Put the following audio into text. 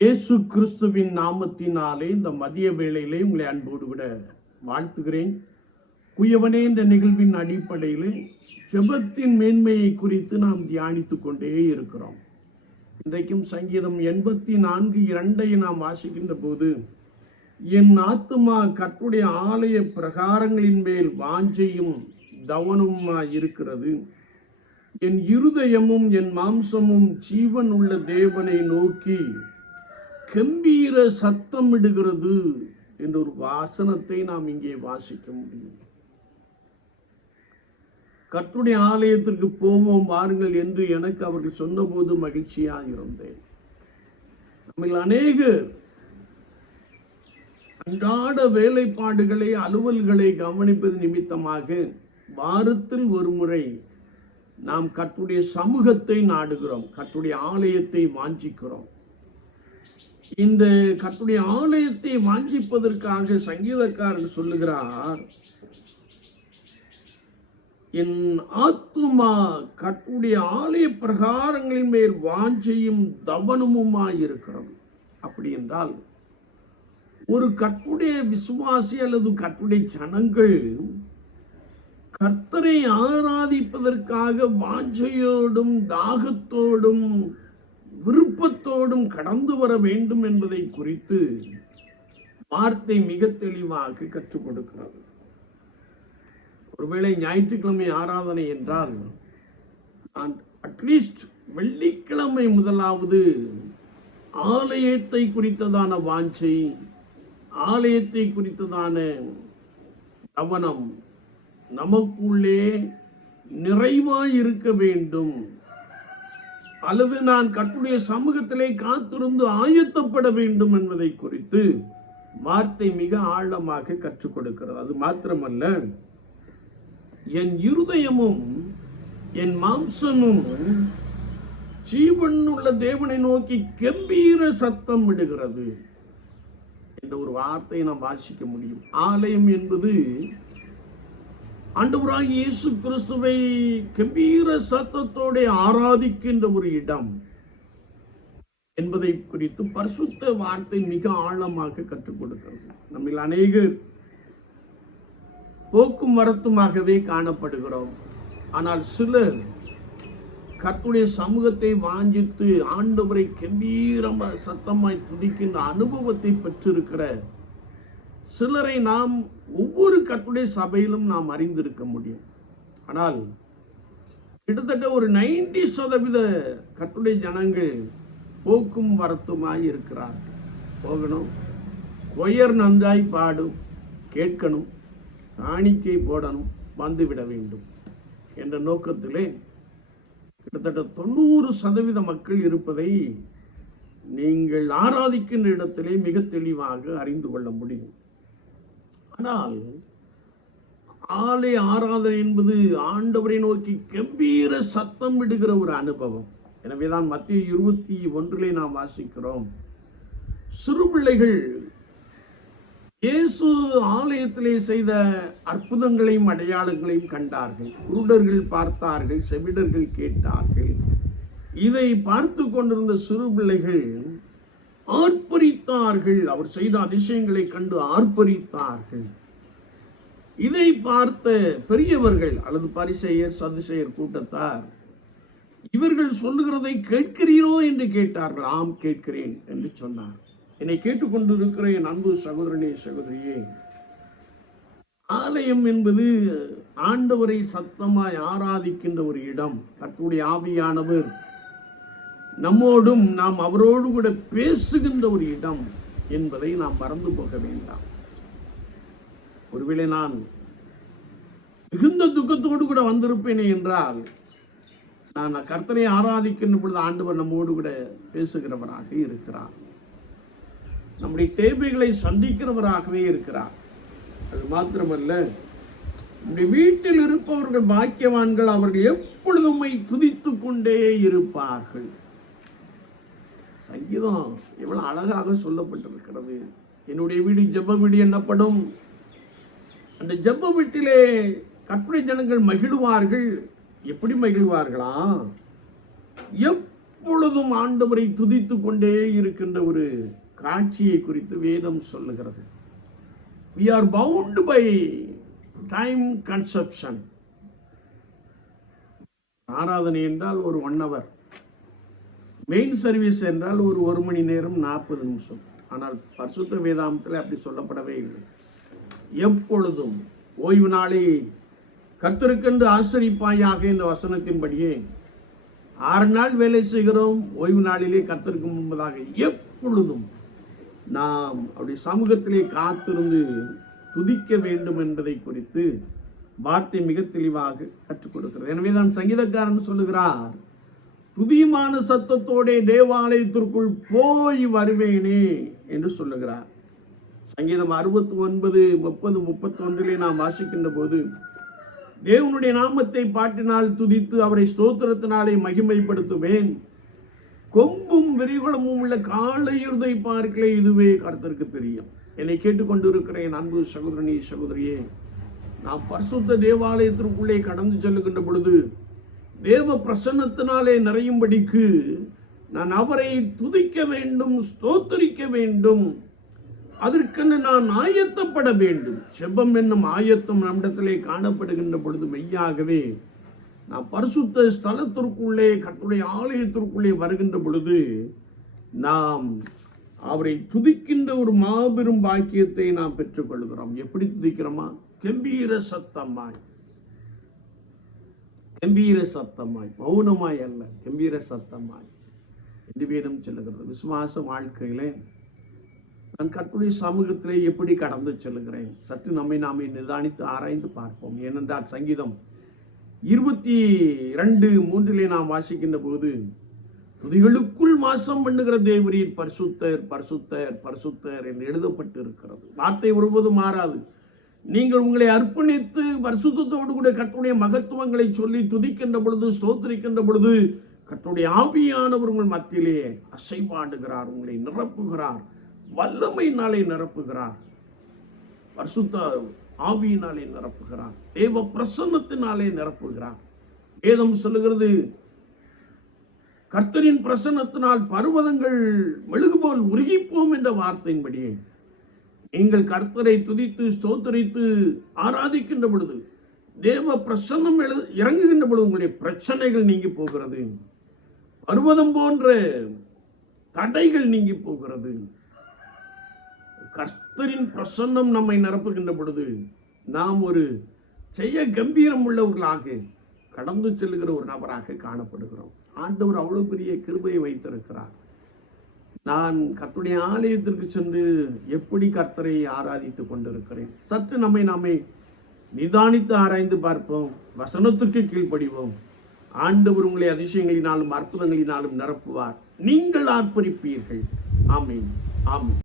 இயேசு கிறிஸ்துவின் நாமத்தினாலே இந்த மதிய வேளையிலே உங்களை அன்போடு விட வாழ்த்துகிறேன். குயவனே என்ற நிகழ்வின் அடிப்படையில் ஜெபத்தின் மேன்மையை குறித்து நாம் தியானித்துக் கொண்டே இருக்கிறோம். இன்றைக்கும் சங்கீதம் 84:2 நாம் வாசிக்கின்ற போது, என் ஆத்துமா கர்த்தருடைய ஆலய பிரகாரங்களின் மேல் வாஞ்சையும் தவனமுமாய் இருக்கிறது. என் இருதயமும் என் மாம்சமும் ஜீவன் உள்ள தேவனை நோக்கி கம்பீர சத்தமிடுகிறது என்ற ஒரு வாசனத்தை நாம் இங்கே வாசிக்க முடியும். கர்த்தருடைய ஆலயத்திற்கு போவோம் வாருங்கள் என்று எனக்கு அவர்கள் சொன்னபோது மகிழ்ச்சியாக இருந்தேன். நம்ம அநேகர் அன்றாட வேலைப்பாடுகளை அலுவல்களை கவனிப்பது நிமித்தமாக வாரத்தில் ஒரு முறை நாம் கர்த்தருடைய சமூகத்தை நாடுகிறோம், கர்த்தருடைய ஆலயத்தை வாஞ்சிக்கிறோம். இந்த கர்த்தருடைய ஆலயத்தை வாஞ்சிப்பதற்காக சங்கீதக்காரர் சொல்லுகிறார், என் ஆத்துமா கர்த்தருடைய ஆலய பிரகாரங்களின் மேல் வாஞ்சையும் தவனமுமாய் இருக்கிறது. அப்படி என்றால் ஒரு கர்த்தருடைய விசுவாசி அல்லது கர்த்தருடைய ஜனங்கள் கர்த்தரை ஆராதிப்பதற்காக வாஞ்சையோடும் தாகத்தோடும் விருப்பத்தோடும் கடந்து வர வேண்டும் என்பதை குறித்து வார்த்தை மிக தெளிவாக கற்றுக் கொடுக்கிறது. ஒருவேளை ஞாயிற்றுக்கிழமை ஆராதனை என்றால் அட்லீஸ்ட் வெள்ளிக்கிழமை முதலாவது ஆலயத்தை குறித்ததான வாஞ்சை, ஆலயத்தை குறித்ததான கவனம் நமக்குள்ளே நிறைவாய் இருக்க வேண்டும். அல்லது நான் கர்த்தருடைய சமூகத்திலே காத்திருந்து ஆயத்தப்பட வேண்டும் என்பதை குறித்து வார்த்தை மிக ஆழமாக கற்றுக் கொடுக்கிறது. அது மாத்திரமல்ல, என் இருதயமும் என் மாம்சமும் ஜீவன் உள்ள தேவனை நோக்கி கம்பீர சத்தம் விடுகிறது என்ற ஒரு வார்த்தையை நாம் வாசிக்க முடியும். ஆலயம் என்பது ஆண்டவராகிய இயேசு கிறிஸ்துவை கம்பீர சத்தத்தோடு ஆராதிக்கின்ற ஒரு இடம் என்பதை குறித்து பரிசுத்த வார்த்தை மிக ஆழமாக கற்றுக் கொடுக்கிறது. நம்மில் அநேகர் போக்கும் வரத்துமாகவே காணப்படுகிறோம். ஆனால் சிலர் கர்த்தருடைய சமூகத்தை வாஞ்சித்து ஆண்டவரை கம்பீரமா சத்தமாய் துதிக்கின்ற அனுபவத்தை பெற்றிருக்கிற சிலரை நாம் ஒவ்வொரு கர்த்தருடைய சபையிலும் நாம் அறிந்திருக்க முடியும். ஆனால் கிட்டத்தட்ட ஒரு 90% கர்த்தருடைய ஜனங்கள் போக்கும் வரத்துமாய் இருக்கிறார்கள். போகணும், கொயர் நன்றாய் பாடும், கேட்கணும், காணிக்கை போடணும், வந்துவிட வேண்டும் என்ற நோக்கத்திலே கிட்டத்தட்ட 90% மக்கள் இருப்பதை நீங்கள் ஆராதிக்கின்ற இடத்திலே மிக தெளிவாக அறிந்து கொள்ள முடியும். ஆனால் ஆலய ஆராதனை என்பது ஆண்டவரை நோக்கி கம்பீர சத்தம் விடுகிற ஒரு அனுபவம். எனவேதான் மத்திய 21 நாம் வாசிக்கிறோம், சிறு பிள்ளைகள் இயேசு ஆலயத்திலே செய்த அற்புதங்களையும் அடையாளங்களையும் கண்டார்கள், குருடர்கள் பார்த்தார்கள், செவிடர்கள் கேட்டார்கள். இதை பார்த்து கொண்டிருந்த சிறு பிள்ளைகள் ஆர்ப்பரித்தார்கள். அவர் செய்த அதிசயங்களை கண்டு ஆர்ப்பரித்தார்கள். இதை பார்த்த பெரியவர்கள் அல்லது பரிசேயர் சதுசேயர் கூட்டத்தார் இவர்கள் சொல்லுகிறதை கேட்கிறீரோ என்று கேட்டார்கள். ஆம், கேட்கிறேன் என்று சொன்னார். என்னை கேட்டுக்கொண்டிருக்கிற என் அன்பு சகோதரனே, சகோதரியே, ஆலயம் என்பது ஆண்டவரை சத்தமாய் ஆராதிக்கின்ற ஒரு இடம். கர்த்தருடைய ஆவியானவர் நம்மோடும் நாம் அவரோடு கூட பேசுகின்ற ஒரு இடம் என்பதை நாம் மறந்து போக வேண்டாம். ஒருவேளை நான் மிகுந்த துக்கத்தோடு கூட வந்திருப்பேனே என்றால், நான் கர்த்தரை ஆராதிக்கின்ற பொழுது ஆண்டவர் நம்மோடு கூட பேசுகிறவராக இருக்கிறார், நம்முடைய தேவைகளை சந்திக்கிறவராகவே இருக்கிறார். அது மாத்திரமல்ல, நம்முடைய வீட்டில் இருப்பவர்கள் பாக்கியவான்கள், அவர்கள் எப்பொழுதும் துதித்துக் கொண்டே இருப்பார்கள். சங்கீதம் எவ்வளவு அழகாக சொல்லப்பட்டிருக்கிறது. என்னுடைய வீடு ஜெப வீடு என்னப்படும். அந்த ஜெப வீட்டிலே கர்த்தருடைய ஜனங்கள் மகிழ்வார்கள். எப்படி மகிழ்வார்களா? எப்பொழுதும் ஆண்டவரை துதித்துக் கொண்டே இருக்கின்ற ஒரு காட்சியை குறித்து வேதம் சொல்லுகிறது. We are bound by time consumption. ஆராதனை என்றால் ஒரு 1 hour, மெயின் சர்வீஸ் என்றால் ஒரு 1 மணி நேரம் 40 நிமிஷம். ஆனால் பரிசுத்த வேதாகமத்தில் அப்படி சொல்லப்படவே இல்லை. எப்பொழுதும் ஓய்வு நாளை கர்த்தருக்கென்று ஆசரிப்பாயாக என்ற வசனத்தின்படியே 6 நாள் வேலை செய்கிறோம், ஓய்வு நாளிலே கர்த்தருக்கு முன்பதாக எப்பொழுதும் நாம் அவருடைய சமூகத்திலே காத்திருந்து துதிக்க வேண்டும் என்பதை குறித்து வார்த்தை மிக தெளிவாக கற்றுக் கொடுக்கிறது. எனவே தான் சங்கீதக்காரன் சொல்லுகிறார், துதியமான சத்தத்தோட தேவாலயத்திற்குள் போய் வருவேனே என்று சொல்லுகிறார். சங்கீதம் 69, 30, 31 நாம் வாசிக்கின்ற போது, தேவனுடைய நாமத்தை பாட்டினால் துதித்து அவரை ஸ்தோத்திரத்தினாலே மகிமைப்படுத்துவேன், கொம்பும் விரிகுளமும் உள்ள காளையுதை பார்க்கலே இதுவே கர்த்தருக்கு பிரியம். என்னை கேட்டுக்கொண்டிருக்கிறேன் அன்பு சகோதரனே சகோதரியே, நாம் பரிசுத்த தேவாலயத்திற்குள்ளே கடந்து செல்லுகின்ற பொழுது தேவ பிரசன்னத்தினாலே நிறையும்படிக்கு நான் அவரை துதிக்க வேண்டும், ஸ்தோத்தரிக்க வேண்டும், அதற்கென்று நான் ஆயத்தப்பட வேண்டும். செபம் என்னும் ஆயத்தம் நம்மிடத்திலே காணப்படுகின்ற பொழுது மெய்யாகவே நாம் பரிசுத்த ஸ்தலத்திற்குள்ளே கர்த்தருடைய ஆலயத்திற்குள்ளே வருகின்ற பொழுது நாம் அவரை துதிக்கின்ற ஒரு மாபெரும் பாக்கியத்தை நாம் பெற்றுக்கொள்கிறோம். எப்படி துதிக்கிறோமா? கம்பீர சத்தமாய், கம்பீர சத்தமாய், மௌனமாய் அல்ல, கம்பீர சத்தமாய் என்று வேதம் சொல்லுகிறது. விசுவாச வாழ்க்கையிலே நான் கர்த்தருடைய சமூகத்திலே எப்படி கடந்து செல்லுகிறேன்? சற்று நம்மை நாமே நிதானித்து ஆராய்ந்து பார்ப்போம். ஏனென்றால் சங்கீதம் 22:3 நாம் வாசிக்கின்ற போது, துதிகளுக்குள் வாசம் பண்ணுகிற தேவரீர் பரிசுத்தர் பரிசுத்தர் பரிசுத்தர் என்று எழுதப்பட்டு இருக்கிறது. வார்த்தை ஒருபோதும் மாறாது. நீங்கள் உங்களை அர்ப்பணித்து பரிசுத்தத்தோடு கூட கர்த்தருடைய மகத்துவங்களை சொல்லி துதிக்கின்ற பொழுது, ஸ்தோத்திரிக்கின்ற பொழுது, கர்த்தருடைய ஆவியானவர் உங்கள் மத்தியிலே அசைவாடுகிறார், உங்களை நிரப்புகிறார், வல்லமையினாலே நிரப்புகிறார், பரிசுத்த ஆவியினாலே நிரப்புகிறார், தேவ பிரசன்னத்தினாலே நிரப்புகிறார். வேதம் சொல்லுகிறது, கர்த்தரின் பிரசன்னத்தினால் பர்வதங்கள் மெழுகு போல் உருகிப்போம் என்ற வார்த்தையின்படியே நீங்கள் கர்த்தரை துதித்து ஸ்தோத்தரித்து ஆராதிக்கின்ற பொழுது, தேவ பிரசன்னம் இறங்குகின்ற பொழுது உங்களுடைய பிரச்சனைகள் நீங்கி போகிறது, பர்வதம் போன்ற தடைகள் நீங்கி போகிறது. கர்த்தரின் பிரசன்னம் நம்மை நிரப்புகின்ற பொழுது நாம் ஒரு செய்ய கம்பீரம் உள்ளவர்களாக கடந்து செல்லுகிற ஒரு நபராக காணப்படுகிறோம். ஆண்டவர் அவ்வளவு பெரிய கிருபையை வைத்திருக்கிறார். நான் கர்த்தருடைய ஆலயத்திற்கு சென்று எப்படி கர்த்தரை ஆராதித்துக் கொண்டிருக்கிறேன்? சற்று நம்மை நாமே நிதானித்து ஆராய்ந்து பார்ப்போம், வசனத்துக்கு கீழ்ப்படிவோம். ஆண்டவர் உங்களை அதிசயங்களினாலும் அற்புதங்களினாலும் நிரப்புவார். நீங்கள் ஆர்ப்பரிப்பீர்கள். ஆமென், ஆமென்.